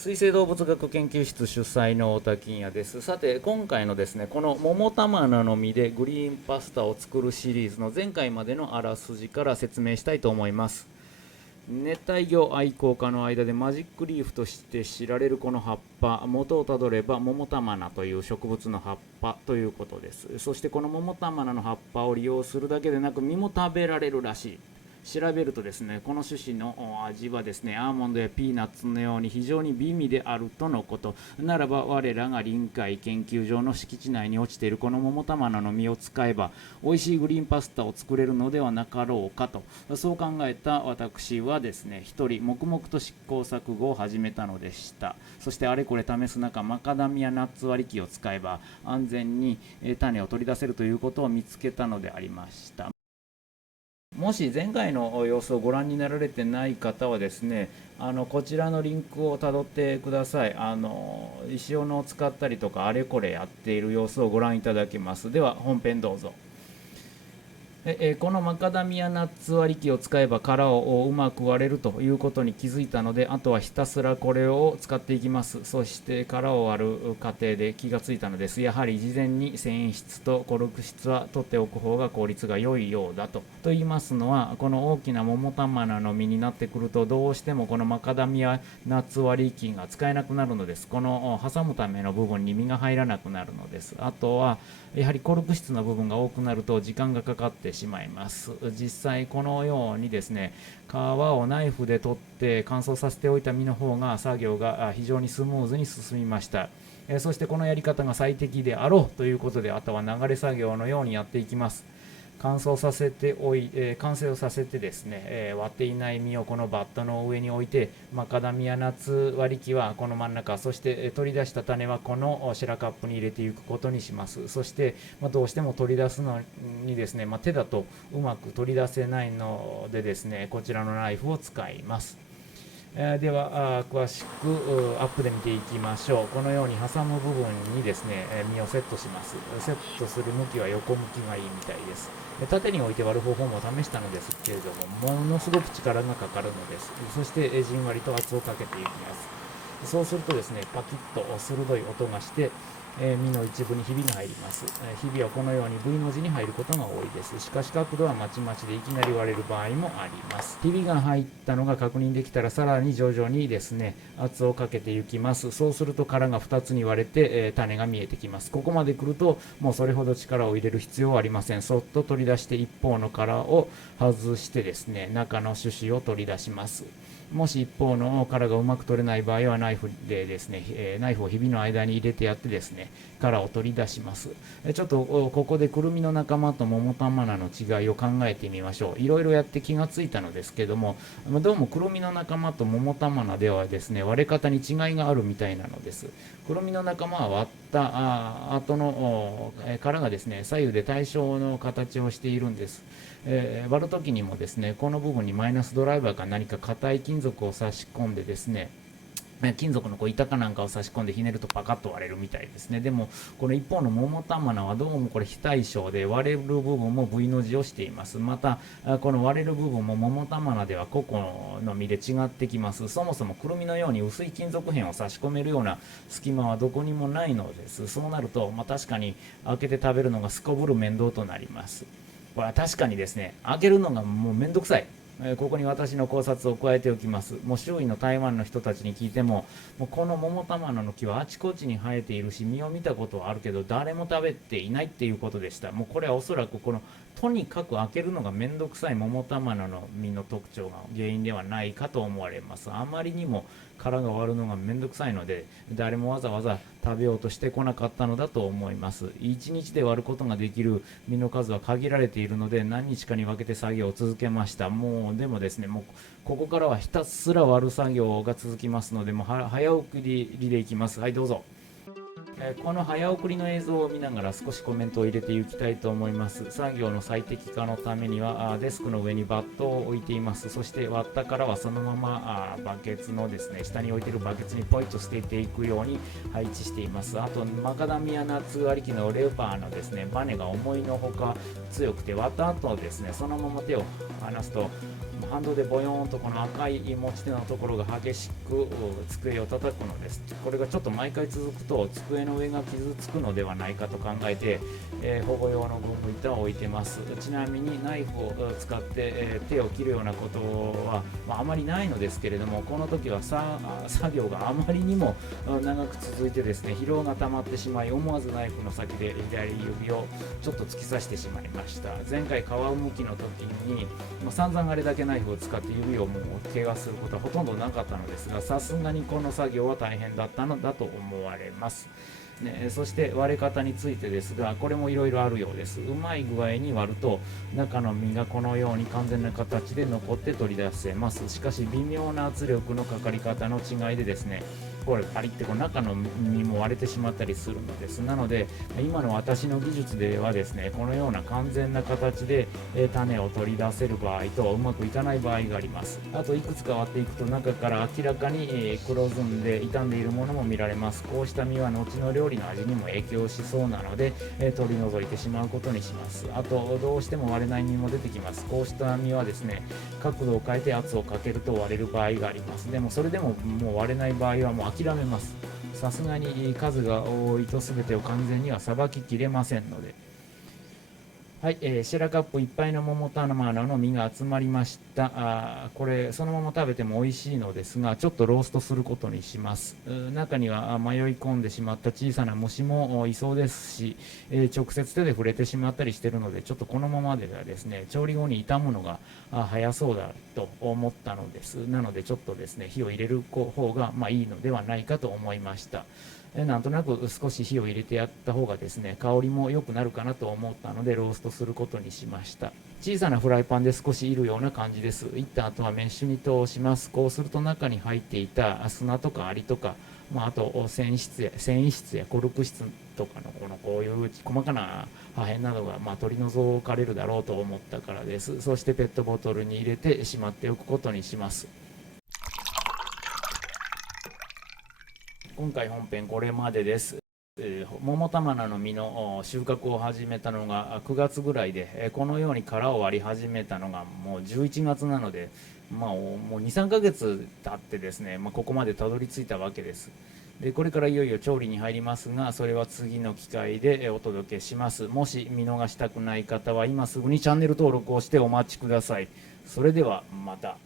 水生動物学研究室主催の太田金也です。さて今回のですねこの桃玉菜の実でグリーンパスタを作るシリーズの前回までのあらすじから説明したいと思います。熱帯魚愛好家の間でマジックリーフとして知られるこの葉っぱ、元をたどれば桃玉菜という植物の葉っぱということです。そしてこの桃玉菜の葉っぱを利用するだけでなく実も食べられるらしい。調べるとですね、この種子の味はですね、アーモンドやピーナッツのように非常に美味であるとのこと。ならば我らが臨海研究所の敷地内に落ちているこの桃玉菜の実を使えば美味しいグリーンパスタを作れるのではなかろうかと、そう考えた私はですね、一人黙々と試行錯誤を始めたのでした。そしてあれこれ試す中、マカダミアナッツ割り機を使えば安全に種を取り出せるということを見つけたのでありました。もし前回の様子をご覧になられてない方はですね、こちらのリンクをたどってください。石斧を使ったりとかあれこれやっている様子をご覧いただけます。では本編どうぞ。このマカダミアナッツ割り機を使えば殻をうまく割れるということに気づいたので、あとはひたすらこれを使っていきます。そして殻を割る過程で気がついたのです。やはり事前に繊維質とコルク質は取っておく方が効率が良いようだと。と言いますのは、この大きな桃玉菜の実になってくるとどうしてもこのマカダミアナッツ割り機が使えなくなるのです。この挟むための部分に実が入らなくなるのです。あとはやはりコルク質の部分が多くなると時間がかかってしまいます。実際このようにですね、皮をナイフで取って乾燥させておいた実の方が作業が非常にスムーズに進みました。そしてこのやり方が最適であろうということで、あとは流れ作業のようにやっていきます。乾燥させて完成をさせてですね、割っていない実をこのバットの上に置いて、マカダミアナッツ割り機はこの真ん中、そして取り出した種はこのシェラカップに入れていくことにします。そして、どうしても取り出すのにですね、手だとうまく取り出せないのでですね、こちらのナイフを使います。では詳しくアップで見ていきましょう。このように挟む部分にですね、身をセットします。セットする向きは横向きがいいみたいです。縦に置いて割る方法も試したのですけれども、ものすごく力がかかるのです。そしてじんわりと圧をかけていきます。そうするとですね、パキッと鋭い音がして、身の一部にひびが入ります。ひびはこのように V の字に入ることが多いです。しかし角度はまちまちでいきなり割れる場合もあります。ひびが入ったのが確認できたら、さらに徐々にですね、圧をかけていきます。そうすると殻が2つに割れて、種が見えてきます。ここまで来るともうそれほど力を入れる必要はありません。そっと取り出して一方の殻を外してですね、中の種子を取り出します。もし一方の殻がうまく取れない場合はナイフでですね、ナイフをひびの間に入れてやってですね、殻を取り出します。ちょっとここでくるみの仲間と桃玉菜の違いを考えてみましょう。いろいろやって気がついたのですけども、どうもくるみの仲間と桃玉菜ではですね、割れ方に違いがあるみたいなのです。くるみの仲間は割った後の殻がですね、左右で対称の形をしているんです。割るときにもですね、この部分にマイナスドライバーか何か硬い金属を差し込んでですね、金属の板かなんかを差し込んでひねるとパカッと割れるみたいですね。でもこの一方の桃玉菜はどうもこれ非対称で、割れる部分も V の字をしています。またこの割れる部分も桃玉菜では個々の実で違ってきます。そもそもくるみのように薄い金属片を差し込めるような隙間はどこにもないのです。そうなると、確かに開けて食べるのがすこぶる面倒となります。これは確かにですね、開けるのがもうめんどくさい。ここに私の考察を加えておきます。もう周囲の台湾の人たちに聞いても、この桃玉菜の木はあちこちに生えているし、実を見たことはあるけど誰も食べていないっていうことでした。もうこれはおそらくこのとにかく開けるのがめんどくさい桃玉菜の実の特徴が原因ではないかと思われます。あまりにも殻が割るのがめんどくさいので、誰もわざわざ食べようとしてこなかったのだと思います。1日で割ることができる実の数は限られているので、何日かに分けて作業を続けました。でもですね、もうここからはひたすら割る作業が続きますので、もう早送りでいきます。はい、どうぞ。この早送りの映像を見ながら少しコメントを入れていきたいと思います。作業の最適化のためにはデスクの上にバットを置いています。そして割ったからはそのままバケツのですね、下に置いているバケツにポイッと捨てていくように配置しています。あとマカダミアナッツ割り機のレバーのですね、バネが思いのほか強くて、割った後ですね、そのまま手を離すと反動でボヨーンとこの赤い持ち手のところが激しく机を叩くのです。これがちょっと毎回続くと机の上が傷つくのではないかと考えて、保護用のゴム板を置いてます。ちなみにナイフを使って、手を切るようなことは、あまりないのですけれども、この時は作業があまりにも長く続いてですね、疲労が溜まってしまい、思わずナイフの先で左指をちょっと突き刺してしまいました。前回皮むきの時に散々あれだけナイフを使って指をもう怪我することはほとんどなかったのですが、さすがにこの作業は大変だったのだと思われます。そして割れ方についてですが、これもいろいろあるようです。うまい具合に割ると中の身がこのように完全な形で残って取り出せます。しかし微妙な圧力のかかり方の違いでですね、これパリってこの中の身も割れてしまったりするのです。なので今の私の技術ではですね、このような完全な形で種を取り出せる場合とうまくいかない場合があります。あといくつか割っていくと中から明らかに黒ずんで傷んでいるものも見られます。こうした実は後の料理の味にも影響しそうなので取り除いてしまうことにします。あとどうしても割れない実も出てきます。こうした実はですね、角度を変えて圧をかけると割れる場合があります。でもそれでももう割れない場合はもう諦めます。さすがに数が多いと全てを完全にはさばききれませんので。はい、シェラカップいっぱいの桃タマナの実が集まりました。これそのまま食べても美味しいのですが、ちょっとローストすることにします。中には迷い込んでしまった小さな虫もいそうですし、直接手で触れてしまったりしているので、ちょっとこのままではですね、調理後に傷むのが早そうだと思ったのです。なのでちょっとですね、火を入れる方がいいのではないかと思いました。なんとなく少し火を入れてやった方がですね、香りも良くなるかなと思ったのでローストすることにしました。小さなフライパンで少しいるような感じです。いった後はメッシュに通します。こうすると中に入っていた砂とかアリとか、あと繊維質やコルク質とかのこういう細かな破片などが取り除かれるだろうと思ったからです。そしてペットボトルに入れてしまっておくことにします。今回本編これまでです。桃玉菜の実の収穫を始めたのが9月ぐらいで、このように殻を割り始めたのがもう11月なので、もう2、3ヶ月経ってですね、ここまでたどり着いたわけです。でこれからいよいよ調理に入りますが、それは次の機会でお届けします。もし見逃したくない方は今すぐにチャンネル登録をしてお待ちください。それではまた。